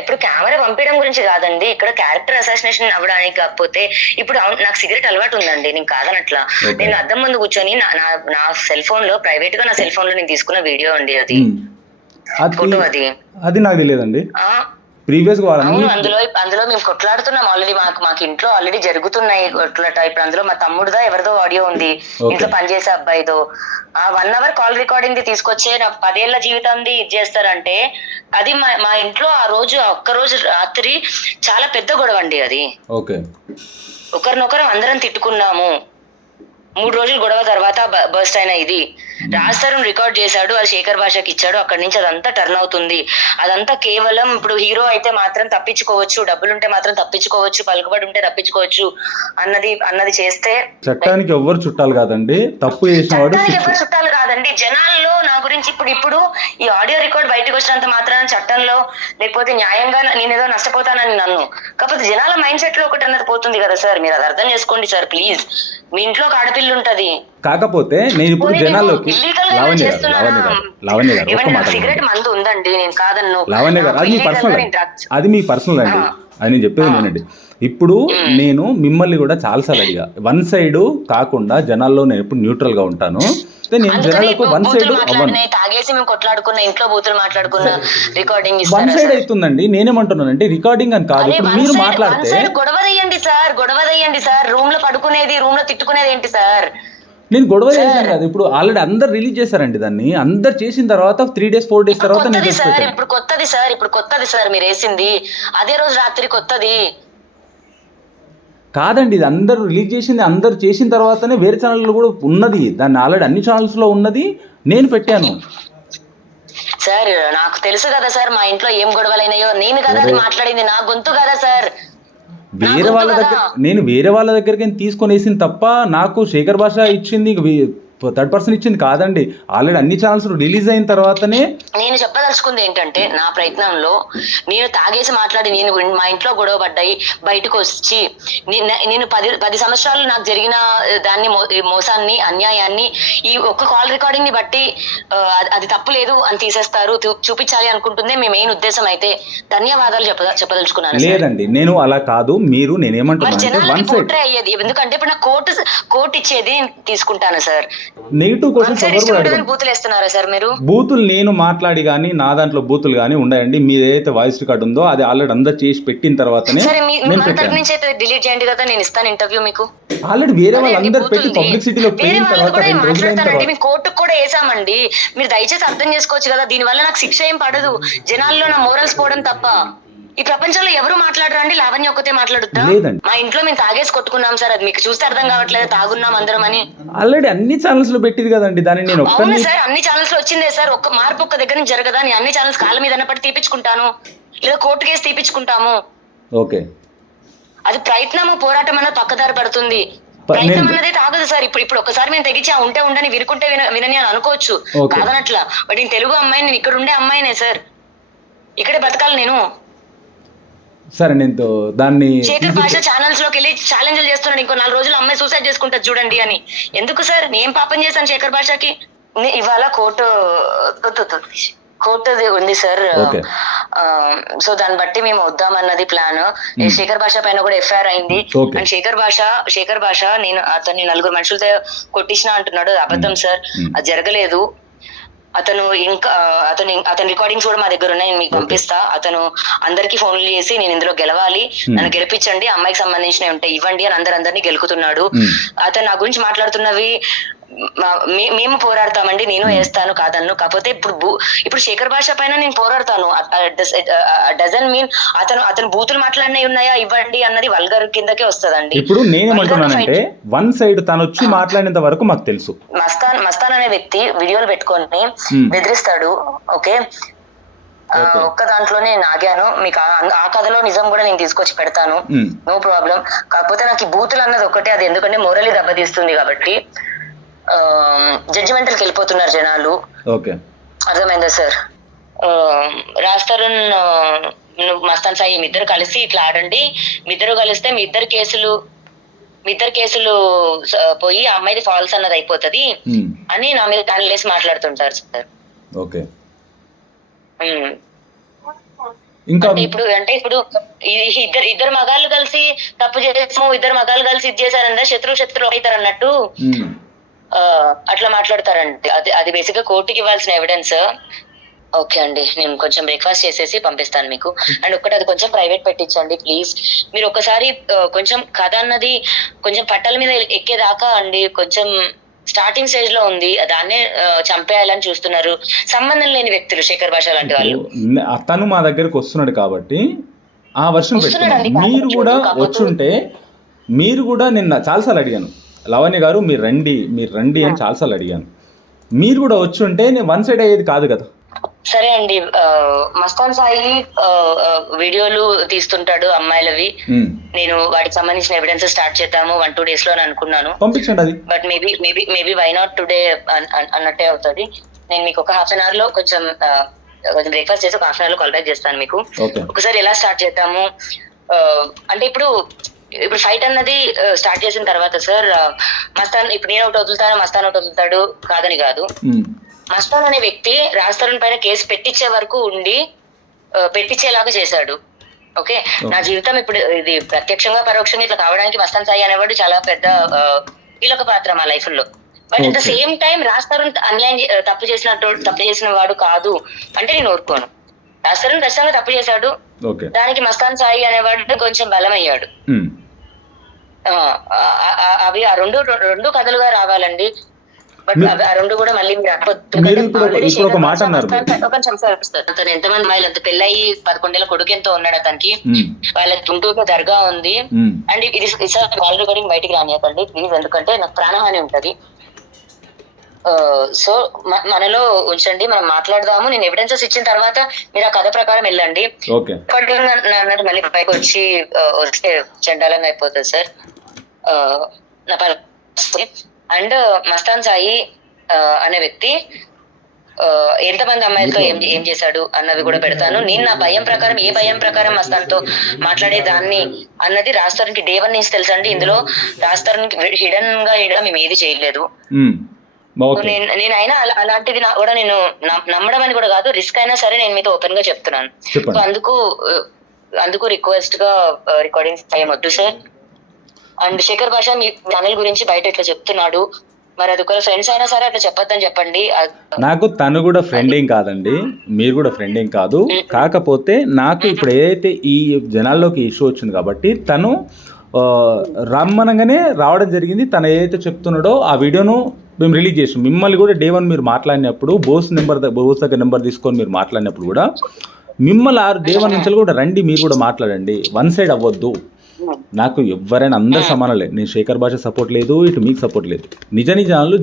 ఇప్పుడు కెమెరా పంపించడం గురించి కాదండి, ఇక్కడ క్యారెక్టర్ అసాసినేషన్ అవ్వడానికి. కాకపోతే ఇప్పుడు నాకు సిగరెట్ అలవాటు ఉందండి, నేను కాదనట్లా. నేను అద్దం ముందు కూర్చొని నా సెల్ ఫోన్ లో, ప్రైవేట్ గా నా సెల్ ఫోన్ లో నేను తీసుకున్న వీడియో అండి అది, ఫోటో. అది నాకు తెలియదండి. ప్రీవియస్ అవును, అందులో మేము కొట్లాడుతున్నాం ఆల్రెడీ. మాకు ఇంట్లో ఆల్రెడీ జరుగుతున్నాయి కొట్లాట. ఇప్పుడు అందులో మా తమ్ముడుదా ఎవరిదో ఆడియో ఉంది, ఇంట్లో పనిచేసే అబ్బాయితో. 1 hour కాల్ రికార్డింగ్ ది తీసుకొచ్చే నా 10 ఏళ్ల జీవితంది ఇది చేస్తారంటే, అది మా ఇంట్లో ఆ రోజు, ఒక్క రోజు రాత్రి చాలా పెద్ద గొడవ అండి అది. ఒకరినొకరు అందరం తిట్టుకున్నాము. 3 రోజులు గొడవ తర్వాత బస్ట్ అయిన ఇది రాస్తారు రికార్డ్ చేశాడు, అది శేఖర్ భాషకి ఇచ్చాడు. అక్కడి నుంచి అదంతా టర్న్ అవుతుంది. అదంతా కేవలం ఇప్పుడు హీరో అయితే మాత్రం తప్పించుకోవచ్చు, డబ్బులుంటే మాత్రం తప్పించుకోవచ్చు, పలుకుబడి ఉంటే తప్పించుకోవచ్చు అన్నది చేస్తే చట్టానికి ఎవరు చుట్టాలు కాదండి. తప్పు చేసినవాడు ఎవరు చుట్టాలు కాదండి. జనాల్లో నా గురించి ఇప్పుడు ఈ ఆడియో రికార్డ్ బయటకు వచ్చినంత మాత్రాన చట్టంలో లేకపోతే న్యాయంగా నేనేదో నష్టపోతానని నన్ను, కాకపోతే జనాల మైండ్ సెట్ లో ఒకటి అన్నది పోతుంది కదా సార్. మీరు అది అర్థం చేసుకోండి సార్ ప్లీజ్. మీ ఇంట్లో ఒక ఆడపిల్ల ఉంటది, కాకపోతే నేను ఇప్పుడు జనాల్లోకి లావణ్య గారు సిగరెట్ మందు ఉందండి, నేను కాదన్ను. లావణ్య గారు అది మీ పర్సనల్ అండి, అది నేను చెప్పేది నేనండి. ఇప్పుడు నేను మిమ్మల్ని కూడా చాలాసార్లు అడిగా, వన్ సైడ్ కాకుండా జనాల్లో నేను ఎప్పుడు న్యూట్రల్ గా ఉంటాను. నేను జనాలకు వన్ సైడ్ వన్ సైడ్ అవుతుందండి. నేనేమంటున్నానంటే రికార్డింగ్ అని కాదు, ఇప్పుడు మీరు మాట్లాడితే గొడవదయ్యండి సార్, రూమ్ లో పడుకునేది, రూమ్ లో తిట్టుకునేది ఏంటి సార్? నేను గొడవ చేశాను కదా. ఇప్పుడు ఆల్రెడీ అందరు రిలీజ్ చేశారండి దాన్ని. అందరు చేసిన తర్వాత 3 days 4 days తర్వాత ఇప్పుడు కొత్తది సార్ మీరు వేసింది అదే రోజు రాత్రి కొత్తది కాదండి. ఇది అందరూ రిలీజ్ చేసింది, అందరు చేసిన తర్వాతనే వేరే ఛానల్లో కూడా ఉన్నది. దాన్ని ఆల్రెడీ అన్ని ఛానల్స్ లో ఉన్నది, నేను పెట్టాను సార్. నాకు తెలుసు కదా సార్, మా ఇంట్లో ఏం గొడవలైనాయో. నేను కదా అది మాట్లాడింది, నా గొంతు కదా సార్. నేను వేరే వాళ్ళ దగ్గరికి తీసుకొని వేసింది తప్ప, నాకు శేఖర్ భాష ఇచ్చింది థర్డ్ పర్సన్ ఇచ్చింది కాదండి. ఆల్రెడీ అన్ని ఛానల్స్ రిలీజ్ అయిన తర్వాతనే. నేను చెప్పదలుచుకుంది ఏంటంటే, నా ప్రయత్నంలో నేను తాగేసి మాట్లాడి, నేను మా ఇంట్లో గొడవ పడ్డాయి, బయటకు వచ్చి నేను 10 సంవత్సరాలు నాకు జరిగిన దాన్ని, మోసాన్ని, అన్యాయాన్ని ఈ ఒక్క కాల్ రికార్డింగ్ ని బట్టి అది తప్పు లేదు అని తీసేస్తారు, చూపించాలి అనుకుంటుంది మీ మెయిన్ ఉద్దేశం. అయితే ధన్యవాదాలు చెప్పదలుచుకున్నాను. లేదండి, నేను అలా కాదు. మీరు జనాలకి పోట్రే అయ్యేది, ఎందుకంటే ఇప్పుడు నా కోర్టు ఇచ్చేది తీసుకుంటాను సార్. నెగిటివ్ బూతులు వేస్తున్నారా సార్ మీరు? బూతులు నేను మాట్లాడి కానీ నా దాంట్లో బూతులు కానీ ఉన్నాయండి. మీరు ఏదైతే వాయిస్ రికార్డ్ ఉందో అది ఆల్రెడీ అందరు చేసి పెట్టిన తర్వాతనే డిలీట్ చేయండి కదా, నేను ఇస్తాను ఇంటర్వ్యూ మీకు. ఆల్రెడీ వేరే వాళ్ళందరూ పెట్టి పబ్లిసిటీలో పెట్టిన తర్వాత మీ కోర్టుకు కూడా వేసామండి. మీరు దయచేసి అర్థం చేసుకోవచ్చు కదా, దీని వల్ల నాకు శిక్ష ఏం పడదు, జనాల్లో నా మోరల్స్ పోవడం తప్ప. ఈ ప్రపంచంలో ఎవరు మాట్లాడరండి, లావణ్య ఒక్కతే మాట్లాడుతా. మా ఇంట్లో మేము తాగేసి కొట్టుకున్నాం సార్, అది మీకు చూస్తే అర్థం కావట్లేదు, తాగున్నాం అందరం అని. ఆల్రెడీ అన్ని ఛానల్స్ లో పెట్టింది కదండి దాన్ని. నేను అవును సార్, అన్ని ఛానల్స్ లో వచ్చిందే సార్. ఒక్క మార్పు ఒక్క దగ్గర నుంచి జరగదా? నేను అన్ని ఛానల్స్ కాళ్ళ మీద పట్టి తీపించుకుంటాను, లేదా కోర్టు కేసు తీపించుకుంటాము. ఓకే, అది ప్రయత్నము, పోరాటం అన్నది పక్కదారి పడుతుంది. ప్రయత్నం అన్నది తాగదు సార్. ఇప్పుడు ఒకసారి మేము తెగించి ఉంటే ఉండని, వినుకుంటే వినని అని అనుకోవచ్చు, కాదనట్లా. బట్ నేను తెలుగు అమ్మాయిని, నేను ఇక్కడ ఉండే అమ్మాయినే సార్, ఇక్కడే బతకాలి నేను. సరే, నేను దాన్ని శేఖర్ భాష ఛానల్స్ లోకి వెళ్ళి ఛాలెంజ్లు చేస్తున్నాడు, ఇంకో 4 రోజులు అమ్మాయి సూసైడ్ చేసుకుంటారు చూడండి అని. ఎందుకు సార్? నేను పాపం చేశాను శేఖర్ భాషకి? ఇవాళ కోర్టు ఉంది సార్. సో దాన్ని బట్టి మేము వద్దామన్నది ప్లాన్. శేఖర్ భాష పైన కూడా FIR అయింది. అండ్ శేఖర్ భాష నేను అతన్ని 4 మనుషులతో కొట్టించిన అంటున్నాడు. అబద్ధం సార్, అది జరగలేదు. అతని రికార్డింగ్స్ కూడా మా దగ్గర ఉన్నాయి, నేను మీకు పంపిస్తా. అతను అందరికి ఫోన్లు చేసి నేను ఇందులో గెలవాలి, నన్ను గెలిపించండి, అమ్మాయికి సంబంధించినవి ఉంటాయి ఇవ్వండి అని అందరినీ గెలుకుతున్నాడు. అతను నా గురించి మాట్లాడుతున్నవి మేము పోరాడతామండి, నేను వేస్తాను కాదన్ను. కాకపోతే ఇప్పుడు శేఖర్ భాష పైన నేను పోరాడతాను, డజన్ మీన్ అతను బూతులు మాట్లాడినవి ఉన్నాయా ఇవ్వండి అన్నది వల్గర్ కిందకే వస్తుందండి. ఇప్పుడు నేనేమంటున్నానంటే వన్ సైడ్ తను వచ్చి మాట్లాడినంత వరకు మాకు తెలుసు. మస్తాన్ అనే వ్యక్తి వీడియోలు పెట్టుకొని బెదిరిస్తాడు. ఓకే, ఒక్క దాంట్లోనే నేను ఆగాను. మీకు ఆ కథలో నిజం కూడా నేను తీసుకొచ్చి పెడతాను, నో ప్రాబ్లం. కాకపోతే నాకు ఈ బూతులు అన్నది ఒకటే, అది ఎందుకంటే మోరల్లీ దెబ్బతీస్తుంది కాబట్టి. జడ్జిమెంటల్కి వెళ్ళిపోతున్నారు జనాలు. అర్థమైందా సార్? రాస్తారు మస్తాన్ సాయి మీ ఇద్దరు కలిసి ఇట్లా ఆడండి, మీ ఇద్దరు కలిస్తే మీ ఇద్దరు కేసులు పోయి అమ్మాయిది ఫాల్స్ అన్నది అయిపోతుంది అని నా మీద కాళ్ళు వేసి మాట్లాడుతుంటారు సార్. ఇంకా అంటే ఇప్పుడు ఇద్దరు మగాళ్ళు కలిసి తప్పు చేసాము, ఇద్దరు మగాళ్ళు కలిసి ఇది చేశారన్న శత్రువు అవుతారు అన్నట్టు అట్లా మాట్లాడతారండి. అది బేసిక్ గా కోర్టుకి ఇవ్వాల్సిన ఎవిడెన్స్. ఓకే అండి, నేను కొంచెం బ్రేక్ఫాస్ట్ చేసేసి పంపిస్తాను మీకు. అండ్ ఒక్కటి అది కొంచెం ప్రైవేట్ పెట్టించండి ప్లీజ్. మీరు ఒకసారి కొంచెం కథ అన్నది కొంచెం పట్టల మీద ఎక్కేదాకా అండి, కొంచెం స్టార్టింగ్ స్టేజ్ లో ఉంది, దాన్నే చంపేయాలని చూస్తున్నారు సంబంధం లేని వ్యక్తులు, శేఖర్ భాష లాంటి వాళ్ళు. తను మా దగ్గరకు వస్తున్నాడు కాబట్టి ఆ వర్షన్ పెట్టుకున్నాడు. మీరు కూడా వచ్చుంటే, మీరు కూడా నిన్న చాలాసార్లు అడిగాను, లవణ్య గారు మీరు రండి అని చాలాసార్లు అడిగాను. మీరు కూడా వచ్చుంటే నేను వన్ సైడ్ అయ్యేది కాదు కదా. సరే అండి, మస్తాన్ సాయి వీడియోలు తీస్తుంటాడు అమ్మాయిలవి, నేను వాటికి సంబంధించిన ఎవిడెన్స్ స్టార్ట్ చేద్దాము 1-2 days లో అని అనుకున్నాను. పంపించండి అది. But maybe why not today అన్నట్టే అవుతుంది. నేను మీకు ఒక హాఫ్ అన్ అవర్ లో కొంచెం బ్రేక్ఫాస్ట్ చేసి ఒక హాఫ్ అన్ అవర్ లో కాల్ బ్యాక్ చేస్తాను మీకు. ఒకసారి ఎలా స్టార్ట్ చేద్దాము అంటే ఇప్పుడు ఫైట్ అన్నది స్టార్ట్ చేసిన తర్వాత సార్, మస్తాన్ ఇప్పుడు నేను ఒకటి వదులుతాను, మస్తాన్ ఒకటి వదులుతాడు, కాదని కాదు. మస్తాన్ అనే వ్యక్తి రాజ్ తరుణ్ పైన కేసు పెట్టించే వరకు ఉండి పెట్టించేలాగా చేశాడు. ఓకే, నా జీవితం ఇప్పుడు ఇది ప్రత్యక్షంగా పరోక్షంగా ఇట్లా కావడానికి మస్తాన్ సాయి అనేవాడు చాలా పెద్ద కీలక పాత్ర మా లైఫ్ లో. But at the same time Raj Tarun అన్యాయం తప్పు చేసిన వాడు కాదు అంటే నేను ఊరుకోను. రాజ్ తరుణ్ ఖచ్చితంగా తప్పు చేశాడు, దానికి మస్తాన్ సాయి అనేవాడు కొంచెం బలమయ్యాడు. అవి ఆ రెండు కథలుగా రావాలండి. బట్ ఆ రెండు కూడా మళ్ళీ తను ఎంతమంది అమ్మాయిలు అంత పెళ్ళయి 11 ఏళ్ళ కొడుకు ఎంతో ఉన్నాడు అతనికి, వాళ్ళకి గుంటూరులో దర్గా ఉంది. అండ్ ఇది కాల్ రికార్డింగ్ బయటికి రానియకండి ప్లీజ్, ఎందుకంటే నాకు ప్రాణహాని ఉంటది. సో మనలో ఉంచండి, మనం మాట్లాడదాము. నేను ఎవిడెన్సెస్ ఇచ్చిన తర్వాత మీరు ఆ కథ ప్రకారం వెళ్ళండి. అన్నట్టు మళ్ళీ పైకి వస్తే చండాలంగా అయిపోతుంది సార్ నా పరిస్థితి. అండ్ మస్తాన్ సాయి అనే వ్యక్తి ఎంతమంది అమ్మాయిలతో ఏం చేశాడు అన్నవి కూడా పెడతాను. నేను నా భయం ప్రకారం, ఏ భయం ప్రకారం మస్తాన్తో మాట్లాడే దాన్ని అన్నది రాజ్ తరుణ్ కి డే 1 నుంచి తెలుసండి. ఇందులో రాజ్ తరుణ్ కి హిడన్ గా మేము ఏది చేయలేదు. నేను అయినా అలాంటిది కూడా నేను నమ్మడం అని కూడా కాదు, రిస్క్ అయినా సరే నేను మీతో ఓపెన్ గా చెప్తున్నాను. సో అందుకు రిక్వెస్ట్ గా రికార్డింగ్స్ చేయమొద్దు సార్. అండ్ శేఖర్ భాష మీ ఛానల్ గురించి బయట ఇట్లా చెప్తున్నాడు, మరి అది ఒక ఫ్రెండ్స్ అయినా సరే అట్లా చెప్పొద్దని చెప్పండి. నాకు తను కూడా ఫ్రెండ్ ఏం కాదండి, మీరు కూడా ఫ్రెండ్ ఏం కాదు. కాకపోతే నాకు ఇప్పుడు ఏదైతే ఈ జనాల్లోకి ఇష్యూ వచ్చింది కాబట్టి తను రమ్మనగానే రావడం జరిగింది. తను ఏదైతే చెప్తున్నాడో ఆ వీడియోను మేము రిలీజ్ చేసాం. మిమ్మల్ని కూడా డే 1 మీరు మాట్లాడినప్పుడు బోస్ దగ్గర నెంబర్ తీసుకొని మీరు మాట్లాడినప్పుడు కూడా మిమ్మల్ని డే 1 నుంచి కూడా రండి, మీరు కూడా మాట్లాడండి, వన్ సైడ్ అవ్వద్దు. నాకు ఎవరైనా అందరు సమానలే, నేను శేఖర్ భాష సపోర్ట్ లేదు, ఇటు మీకు సపోర్ట్ లేదు.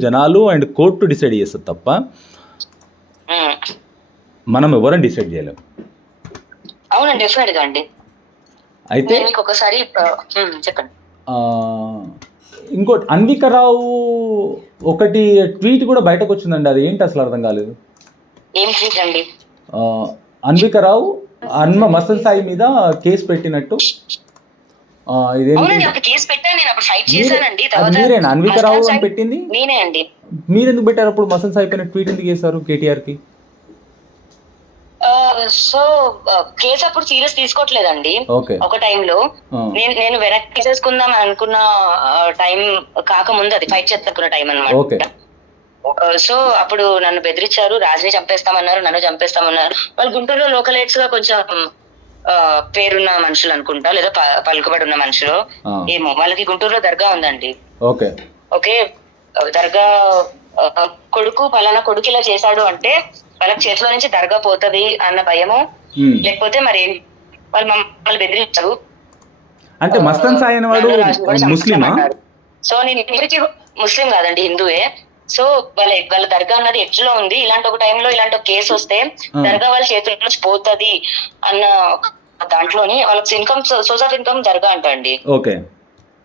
జనాలు అండ్ కోర్టు డిసైడ్ చేస్తారు తప్ప మనం ఎవరైనా డిసైడ్ చేయలేము. అవునండి, డెఫినెట్ గా అండి. అయితే ఒకసారి చెప్పండి. ఇంకోటి అన్వికరావు ఒకటి ట్వీట్ కూడా బయటకు వచ్చిందండి, అది ఏంటి అసలు అర్థం కాలేదు. ఏం ట్వీట్ అండి? అన్వికరావు మస్తాన్ సాయి మీద కేసు పెట్టినట్టు. మీరేనా అన్వికరావు అని పెట్టింది? నేనే అండి. మీరెందుకు పెట్టారు అప్పుడు మస్తాన్ సాయి పైన ట్వీట్ ఎందుకు చేశారు కేటీఆర్ కి? సో కేసు అప్పుడు సీరియస్ తీసుకోవట్లేదండి. ఒక టైంలో నేను వెనక్కి తీసేసుకుందాం అనుకున్న టైం కాకముందు, అది ఫైట్ చేస్తున్న టైం అన్నమాట. సో అప్పుడు నన్ను బెదిరించారు, రాజుని చంపేస్తామన్నారు, నన్ను చంపేస్తామన్నారు. వాళ్ళు గుంటూరులో లోకలైట్స్ గా కొంచెం పేరున్న మనుషులు అనుకుంటా, లేదా పలుకుబడి ఉన్న మనుషులు ఏమో, వాళ్ళకి గుంటూరులో దర్గా ఉందండి. ఓకే, దర్గా కొడుకు పలానా కొడుకు ఇలా చేశాడు అంటే వాళ్ళకి చేతిలో నుంచి దర్గా పోతది అన్న భయము, లేకపోతే మరి వాళ్ళు మమ్మల్ని బెదిరించారు. అంటే మస్తాన్ సాయి అనేవాడు ముస్లిమా? సో నేను ఇప్పటికీ ముస్లిం కాదండి, హిందూయే. సో వాళ్ళ దర్గా అన్నది ఎడ్జ్లో ఉంది. ఇలాంటి ఒక టైంలో ఇలాంటి ఒక కేసు వస్తే దర్గా వాళ్ళ చేతుల నుంచి పోతుంది అన్న దాంట్లోని వాళ్ళకి ఇన్కమ్, సోర్స్ ఆఫ్ ఇన్కమ్ దర్గా అంటండి.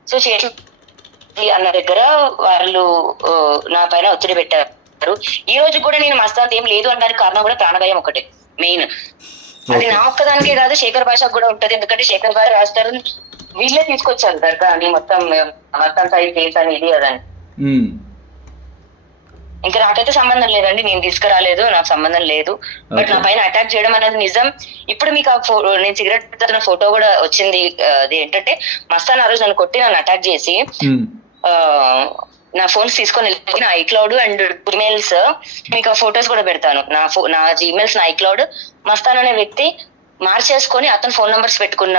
సో అన్న దగ్గర వాళ్ళు నా పైన ఒత్తిడి పెట్టారు. ఈ రోజు కూడా నేను మస్తాన్ ఏం లేదు అనడానికి కారణం కూడా ప్రాణభయం ఒకటే మెయిన్. అది నా ఒక్కదానికే కాదు, శేఖర్ భాషకు కూడా ఉంటది. ఎందుకంటే శేఖర్ భాష రాస్తారు, వీళ్ళే తీసుకొచ్చారు దర్గా అని, మొత్తం మస్తాన్ సాయి కేసు అని ఇది అదని. ఇంకా నాకైతే సంబంధం లేదండి, నేను తీసుకురాలేదు, నాకు సంబంధం లేదు. బట్ నా పైన అటాక్ చేయడం అనేది నిజం. ఇప్పుడు మీకు నేను సిగరెట్ పెడుతున్న ఫోటో కూడా వచ్చింది. అది ఏంటంటే మస్తాన్ ఆ రోజు నన్ను కొట్టి నన్ను అటాక్ చేసి నా ఫోన్స్ తీసుకొని వెళ్ళి నా ఐక్లౌడ్ అండ్ ఈమెయిల్స్ మీకు ఆ ఫొటోస్ కూడా పెడతాను. నా జీమెయిల్స్ నా ఐక్లౌడ్ మస్తాన్ అనే వ్యక్తి మార్చేసుకొని అతను ఫోన్ నంబర్స్ పెట్టుకున్న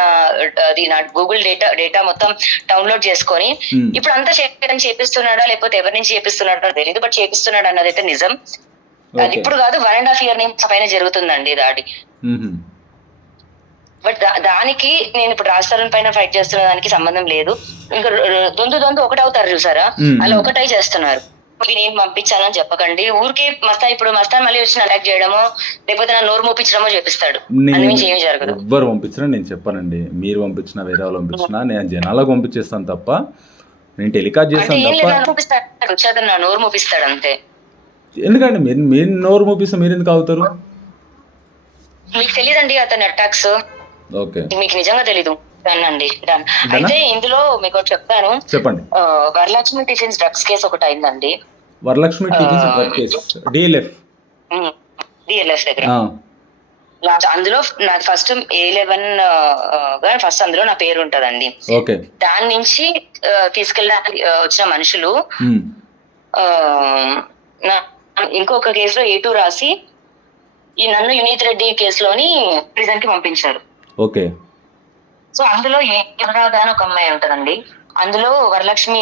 అది నా గూగుల్ డేటా మొత్తం డౌన్లోడ్ చేసుకొని ఇప్పుడు అంతా చేపిస్తున్నాడా లేకపోతే ఎవరి నుంచి చేపిస్తున్నాడో తెలియదు, బట్ చేపిస్తున్నాడు అన్నదైతే నిజం. అది ఇప్పుడు కాదు, 1.5 years పైన జరుగుతుందండి దాడి. బట్ దానికి నేను ఇప్పుడు రాజస్థాన్ పైన ఫైట్ చేస్తున్న దానికి సంబంధం లేదు. ఇంకా దొందు ఒకటి అవుతారు చూసారా, అలా ఒకటై చేస్తున్నారు. నేను పంపించానని చెప్పకండి ఊరికే. ఇప్పుడు మస్తాన్ మళ్ళీ వచ్చి అటాక్ చేయడమో లేకపోతే నా నోరు మోపించడమో చేపిస్తాడు, అందుమించి ఏమీ జరగదు. ఎవ్వరు పంపించినా నేను చెప్పానండి, మీరు పంపించినా వేరే వాళ్ళు పంపించినా నేను జనాలకు పంపించేస్తాను తప్ప నేను టెలికాస్ట్ చేస్తాను తప్ప. నా నోరు మోపిస్తాడు అంతే. ఎందుకండి మీరు నోరు మోపిస్తే మీరు ఎందుకు అవుతారు? మీకు తెలియదండి అతని అటాక్స్. ఓకే, మీకు నిజంగా తెలీదు అండి. అయితే ఇందులో మీకు చెప్తాను, చెప్పండి. వరలక్ష్మి టిఫిన్స్ డ్రగ్స్ కేసు ఒకటి అయిందండి. Varalakshmi tiffins drugs case DLF దగ్గర. అందులో నా ఫస్ట్ A11 ఫస్ట్ అందులో నా పేరు ఉంటదండి. దాని నుంచి తీసుకెళ్ళడానికి వచ్చిన మనుషులు ఇంకొక కేసులో A2 రాసి ఈ నన్ను యునీత్ రెడ్డి కేసులోని ప్రిజన్ కి పంపించారు. ఓకే. సో అందులో అనురాధ అని ఒక అమ్మాయి ఉంటదండి. అందులో వరలక్ష్మి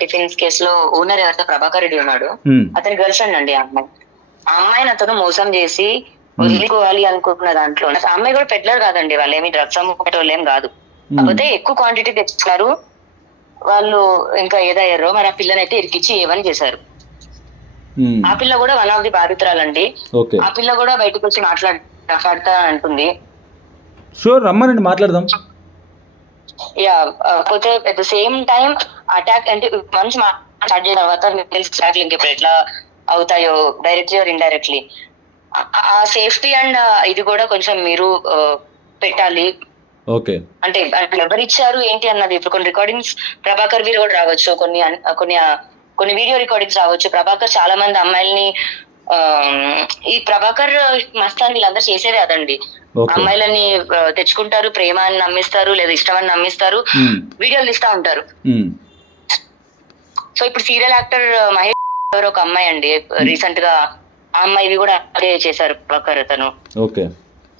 టిఫిన్స్ కేసులో ఓనర్ ఎవరితో ప్రభాకర్ రెడ్డి ఉన్నాడు, అతని గర్ల్ ఫ్రెండ్ అండి ఆ అమ్మాయిని అతను మోసం చేసి వదిలిపోవాలి అనుకుంటున్న దాంట్లో. ఆ అమ్మాయి కూడా పెడ్లర్ కాదండి, వాళ్ళు ఏమి డ్రగ్స్ అమ్ముకునేటోళ్ళు ఏం కాదు, కాకపోతే ఎక్కువ క్వాంటిటీ తెచ్చుకున్నారు వాళ్ళు. ఇంకా ఏదయ్యారో మరి ఆ పిల్లని అయితే ఇరికిచ్చి ఏమని చేశారు. ఆ పిల్ల కూడా వన్ ఆఫ్ ది బాధితురాలండి. ఆ పిల్ల కూడా బయటకు వచ్చి మాట్లాడతా అంటుంది. షూర్, రమ్మనండి మాట్లాడదాం. పోతే at the same time attack అంటే మంచి స్టార్ట్ చేసిన తర్వాత మీకు తెలిసి ఇప్పుడు ఎట్లా అవుతాయో డైరెక్ట్లీ ఆర్ ఇండైరెక్ట్లీ. ఆ సేఫ్టీ అండ్ ఇది కూడా కొంచెం మీరు పెట్టాలి. ఓకే, అంటే ఎవరు ఇచ్చారు ఏంటి అన్నది. ఇప్పుడు కొన్ని రికార్డింగ్స్ ప్రభాకర్ వీరు కూడా రావచ్చు, కొన్ని వీడియో రికార్డింగ్స్ రావచ్చు. ప్రభాకర్ చాలా మంది అమ్మాయిల్ని ఈ ప్రభాకర్ మస్తాన్ వీళ్ళందరూ చేసేదే అదండి. అమ్మాయిలని తెచ్చుకుంటారు, ప్రేమ అని నమ్మిస్తారు లేదా ఇష్టం అని నమ్మిస్తారు, వీడియోలు ఇస్తా ఉంటారు. సో ఇప్పుడు సీరియల్ యాక్టర్ మహేష్ ఒక అమ్మాయి అండి, రీసెంట్ గా ఆ అమ్మాయివి కూడా అదే చేశారు ప్రభాకర్ అతను.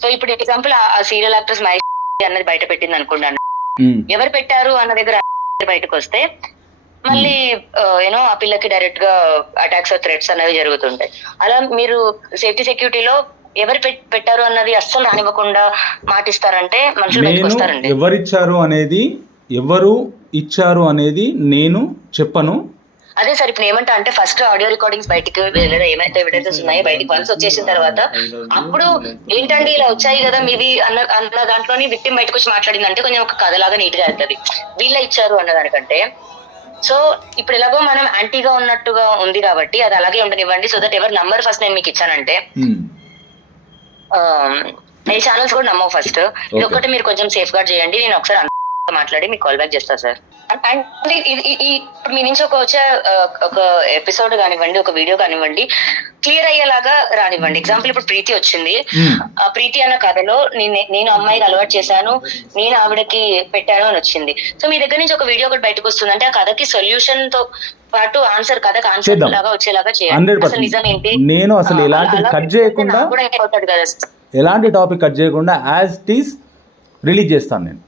సో ఇప్పుడు ఎగ్జాంపుల్ ఆ సీరియల్ యాక్టర్స్ మహేష్ అన్నది బయట పెట్టింది అనుకుంటాను, ఎవరు పెట్టారు అన్న దగ్గర బయటకు వస్తే మళ్ళీ ఆ పిల్లకి డైరెక్ట్ గా అటాక్స్ థ్రెట్స్ అనేవి జరుగుతుంటాయి. అలా మీరు సేఫ్టీ సెక్యూరిటీలో ఎవరు పెట్టారు అన్నది అస్సలు రానివ్వకుండా మాటిస్తారంటే మనుషులు బయటకు వస్తారండి. ఎవరిచ్చారు అనేది, ఎవరు ఇచ్చారు అనేది నేను చెప్పను. అదే సార్ ఇప్పుడు ఏమంటా అంటే ఫస్ట్ ఆడియో రికార్డింగ్స్ బయటికి లేదా ఏమైతే ఎవిడెన్సెస్ ఉన్నాయో బయటికి వన్స్ వచ్చేసిన తర్వాత అప్పుడు ఏంటండి ఇలా వచ్చాయి కదా మీవి అన్న దాంట్లోని విక్టిమ్ బయటకు వచ్చి మాట్లాడిందంటే కొంచెం ఒక కథలాగా నీట్ గా అవుతుంది వీళ్ళ ఇచ్చారు అన్న దానికంటే. సో ఇప్పుడు ఎలాగో మనం యాంటీగా ఉన్నట్టుగా ఉంది కాబట్టి అది అలాగే ఉండనివ్వండి. సో దట్ ఎవరి నంబర్ ఫస్ట్ నేను మీకు ఇచ్చానంటే ఈ ఛానల్స్ కూడా నమ్మవు ఫస్ట్. ఇది ఒకటి మీరు కొంచెం సేఫ్ గార్డ్ చేయండి. నేను ఒకసారి మాట్లాడి మీకు కాల్ బ్యాక్ చేస్తా సార్. అండ్ ఇప్పుడు మీ నుంచి వచ్చే ఒక ఎపిసోడ్ కానివ్వండి, ఒక వీడియో కానివ్వండి, క్లియర్ అయ్యేలాగా రానివ్వండి. ఎగ్జాంపుల్ ఇప్పుడు ప్రీతి వచ్చింది, ఆ ప్రీతి అన్న కథలో నేను అమ్మాయికి అలవాటు చేశాను, నేను ఆవిడకి పెట్టాను అని వచ్చింది. సో మీ దగ్గర నుంచి ఒక వీడియో ఒకటి బయటకు వస్తుంది అంటే ఆ కథకి సొల్యూషన్ తో పాటు ఆన్సర్ కథకి ఆన్సర్ లాగా వచ్చేలాగా చేయాలి. అసలు నిజం ఏంటి, నేను అసలు ఎలాంటి కట్ చేయకుండా, ఎలాంటి టాపిక్ కట్ చేయకుండా యాజ్ ఇట్ ఈస్ రిలీజ్ చేస్తాను నేను.